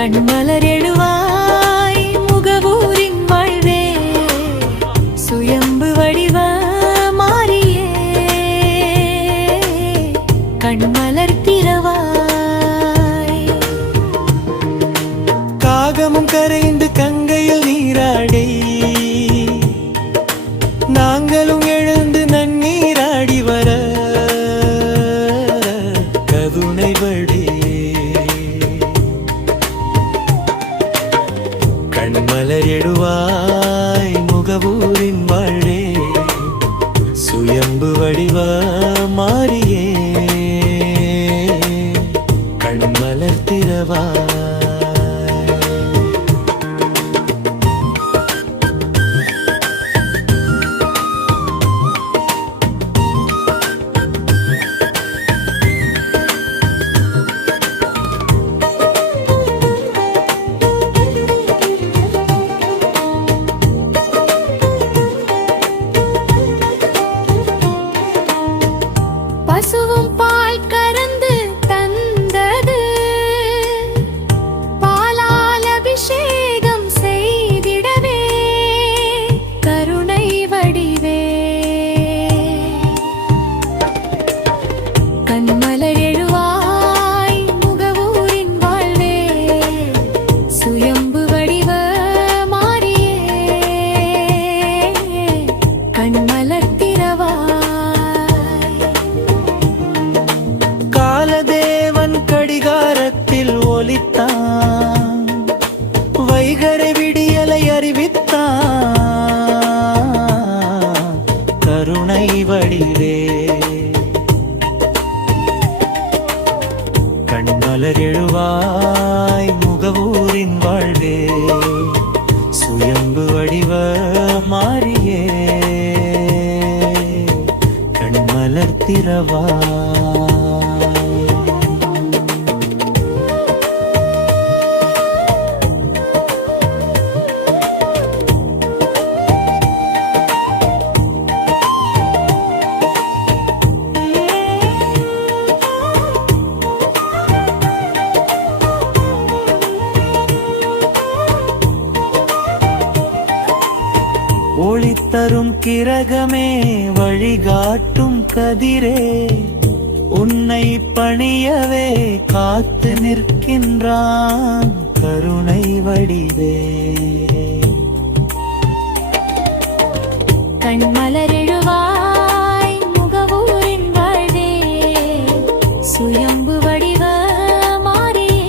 கண்மலர் எழுவாய் முகவூரின் வாழ்வே சுயம்பு வடிவ மாறியே கண்மலர் திறவாய். காகமும் கரைந்து கங்கையில் நீராடை நாங்களும் எழுந்து நன்னீராடி வர கருணை வடி கண்மலர் எழுவாய் முகவூரின் வாழ்வே சுயம்பு வடிவ மாறியே கண்மலர் திறவாய். பசுவும் பால் கறந்து தந்தது பாலால் அபிஷேகம் செய்திடவே கருணை வடிவே கண்மலர் எழுவாய் முகவூரின் வாழ்வே சுயம்பு வடிவ மாறியே கண்மலர் திறவாய். காலதேவன் கடிகாரத்தில் ஒலித்தான் வைகரை விடியலை அறிவித்தான் கருணை வடிவே கண்மலர் எழுவாய் முகவூரின் வாழ்வே சுயம்பு வடிவ மாறியே கண்மலர் திறவாய். ஒளி தரும் கிரகமே வழிகாட்டும் கதிரே உன்னை பணியவே காத்து நிற்கின்றான் கருணை வடிவே கண்மலர் எழுவாய் முகவூரின் வாழ்வே சுயம்பு வடிவ மாறியே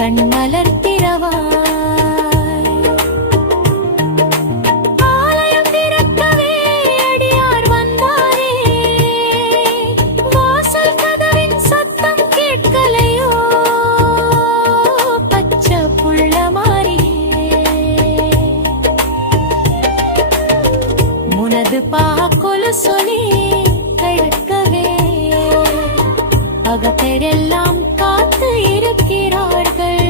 கண்மலர் திறவாய். முனது பாக்கொலு சொல்லி கேட்கவே அகப்பெரெல்லாம் காத்து இருக்கிறார்கள்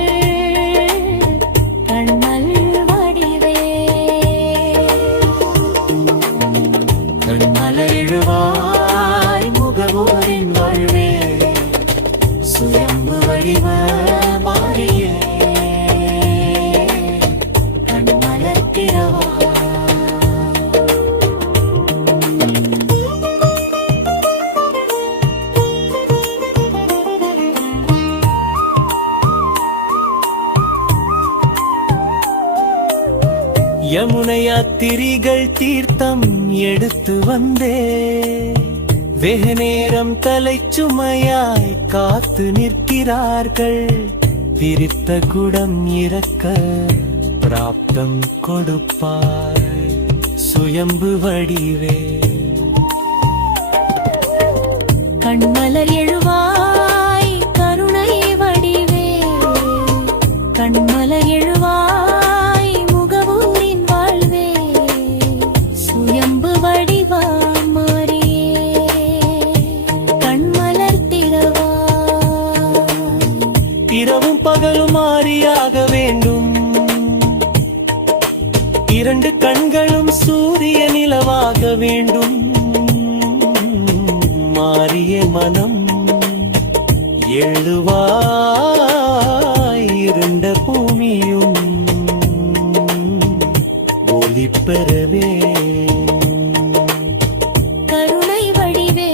கண்மல் வடிவே கண்மலர் எழுவாய் முகவூரின் வாழ்வே சுயம்பு வடிவ மாறியே கண்மலர் திறவாய். யமுனை யாத்திரிகள் தீர்த்தம் எடுத்து வந்தே வெகு நேரம் தலைச்சுமையாய் காத்து நிற்கிறார்கள் விரித்த குடம் இறக்க பிராப்தம் கொடுப்பாய் சுயம்பு வடிவே கண்மலர் எழுவாய் கருணை வடிவே கண்மலர் எழுவாய் முகவூரின் வாழ்வே சுயம்பு வடிவ மாறியே கண்மலர் திறவாய். இரவும் பகலும் மாறியாக வேண்டும் இரண்டு கண்களும் சூரிய நிலவாக வேண்டும் மாறிய மனம் எழுவாய் இருண்ட பூமியும் ஒளி பெறவே. கருணை வடிவே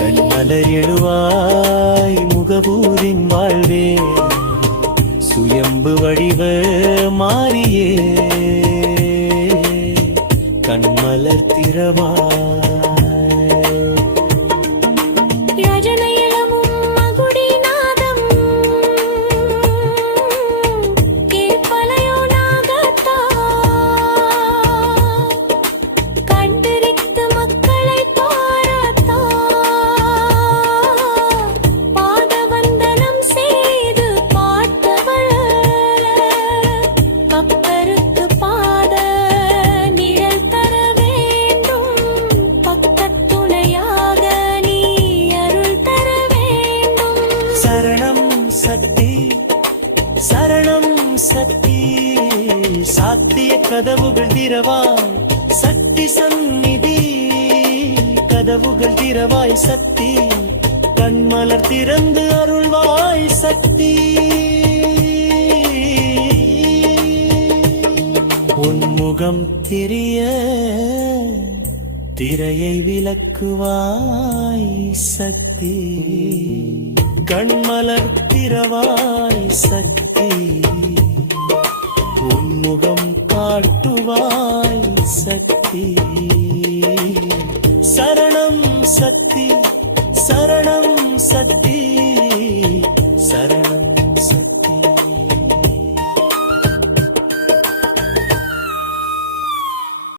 கண்மலர் எழுவாய் முகபூரின் வாழ்வே. சுயம்பு வடிவ மாறியே கண்மலர் திறவாய். ரஜனையிளமும் மகுடிநாதம் கேட்பலையோ நாகத்தா கண்டிரித்து மக்களை பாராத்தா பாதவந்தனம் செய்து பார்த்தவள் பக்தருக்கு பாத நிழல் தர வேண்டும். பக்கத்துணையாக நீ அருள் தர வேண்டும். சரணம் சக்தி சரணம் சக்தி. சாத்திய கதவுகள் திறவாய் சக்தி சந்நிதி. கதவுகள் திறவாய் சக்தி. கண்மலர் திறந்து அருள்வாய் சக்தி. உன்முகம் தெரிய திரையை விலக்குவாய் சக்தி. கண்மலர் திறவாய் சக்தி. உன்முகம் காட்டுவாய் சக்தி. சரணம் சக்தி சரணம் சக்தி.